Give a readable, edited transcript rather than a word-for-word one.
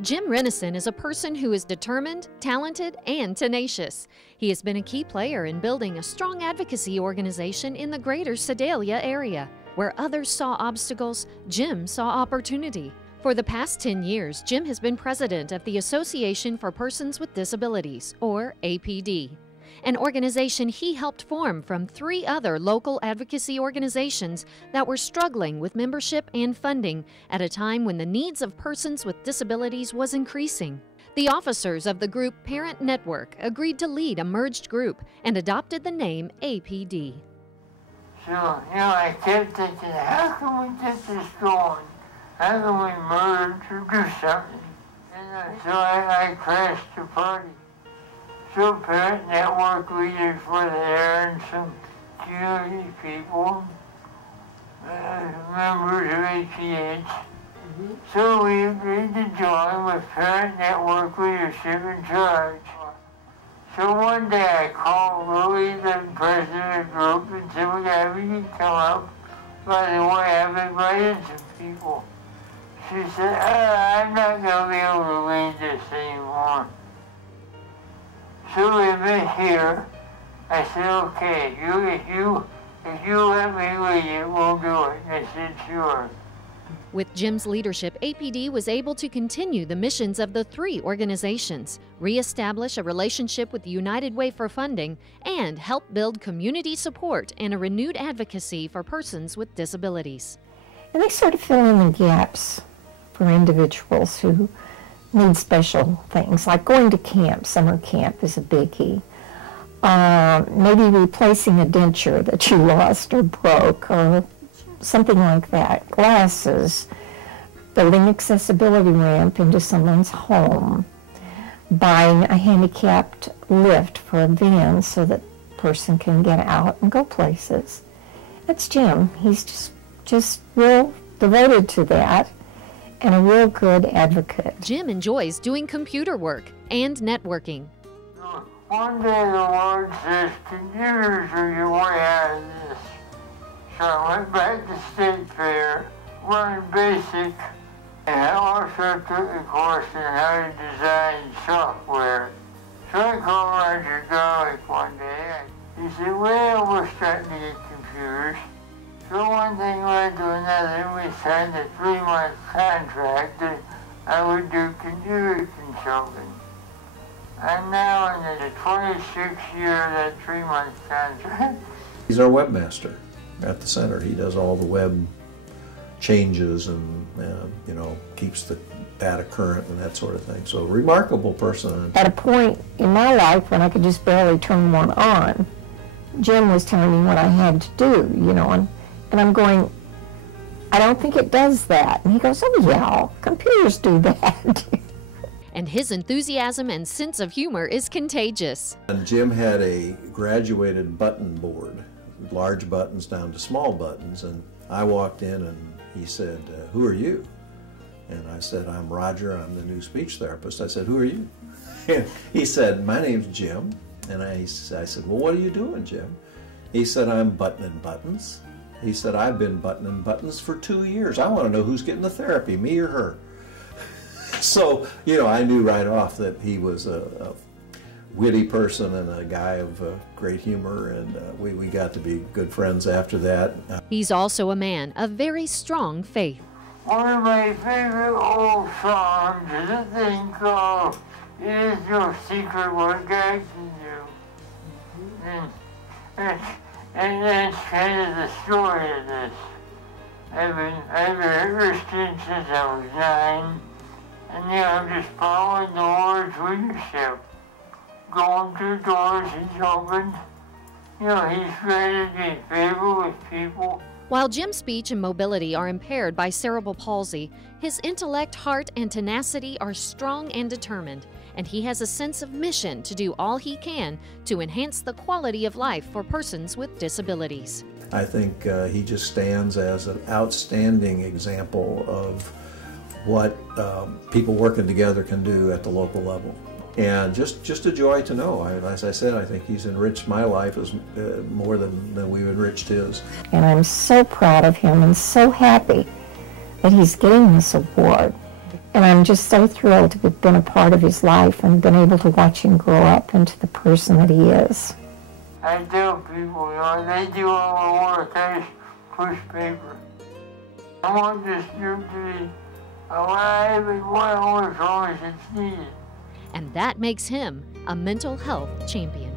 Jim Rennison is a person who is determined, talented, and tenacious. He has been a key player in building a strong advocacy organization in the greater Sedalia area. Where others saw obstacles, Jim saw opportunity. For the past 10 years, Jim has been president of the Association for Persons with Disabilities, or APD, an organization he helped form from 3 other local advocacy organizations that were struggling with membership and funding at a time when the needs of persons with disabilities was increasing. The officers of the group Parent Network agreed to lead a merged group and adopted the name APD. So, I kept thinking, how can we get this going? How can we merge or do something? And so I crashed the party. So Parent Network leaders were there and some community people, members of APH. So we agreed to join with Parent Network leadership in charge. So one day I called Louie, the president of the group, and said, we need to come up. By the way, I've invited some people. She said, I'm not going to be able to lead this anymore. So we met here. I said, okay, if you let me lead it, we'll do it. And they said, sure. With Jim's leadership, APD was able to continue the missions of the 3 organizations, reestablish a relationship with the United Way for funding, and help build community support and a renewed advocacy for persons with disabilities. And they sort of fill in the gaps for individuals who need special things, like going to camp. Summer camp is a biggie. Maybe replacing a denture that you lost or broke, or something like that. Glasses, building accessibility ramp into someone's home, buying a handicapped lift for a van so that person can get out and go places. That's Jim. He's just real devoted to that and a real good advocate. Jim enjoys doing computer work and networking. One day the Lord says, computers are your way out of this. So I went back to State Fair, learned basic, and I also took a course in how to design software. So I called Roger Garlic one day. He said, well, we're starting to get computers. So one thing led to another, we signed a 3-month contract that I would do computer consulting. I'm now in the 26th year of that 3-month contract. He's our webmaster at the center. He does all the web changes and keeps the data current and that sort of thing. So a remarkable person. At a point in my life when I could just barely turn one on, Jim was telling me what I had to do, and I'm going, I don't think it does that. And he goes, oh yeah, computers do that. And his enthusiasm and sense of humor is contagious. And Jim had a graduated button board, large buttons down to small buttons, and I walked in and he said, who are you? And I said, I'm Roger, I'm the new speech therapist. I said, who are you? And he said, my name's Jim. And I said, well, what are you doing, Jim? He said, I'm buttoning buttons. He said, I've been buttoning buttons for 2 years. I want to know who's getting the therapy, me or her. So, I knew right off that he was a witty person and a guy of great humor, and we got to be good friends after that. He's also a man of very strong faith. One of my favorite old songs is a thing called It Is No Secret What God Can Do. And that's kind of the story of this. I've been a Christian since I was 9, and I'm just following the Lord's leadership. Going through doors He's opened. He's ready to be in favor with people. While Jim's speech and mobility are impaired by cerebral palsy, his intellect, heart, and tenacity are strong and determined, and he has a sense of mission to do all he can to enhance the quality of life for persons with disabilities. I think he just stands as an outstanding example of what people working together can do at the local level. And just a joy to know. As I said, I think he's enriched my life as more than we've enriched his. And I'm so proud of him and so happy that he's getting this award. And I'm just so thrilled to have been a part of his life and been able to watch him grow up into the person that he is. I tell people, they do all the work, I just push paper. I want this group to be alive and well as long as it's needed. And that makes him a mental health champion.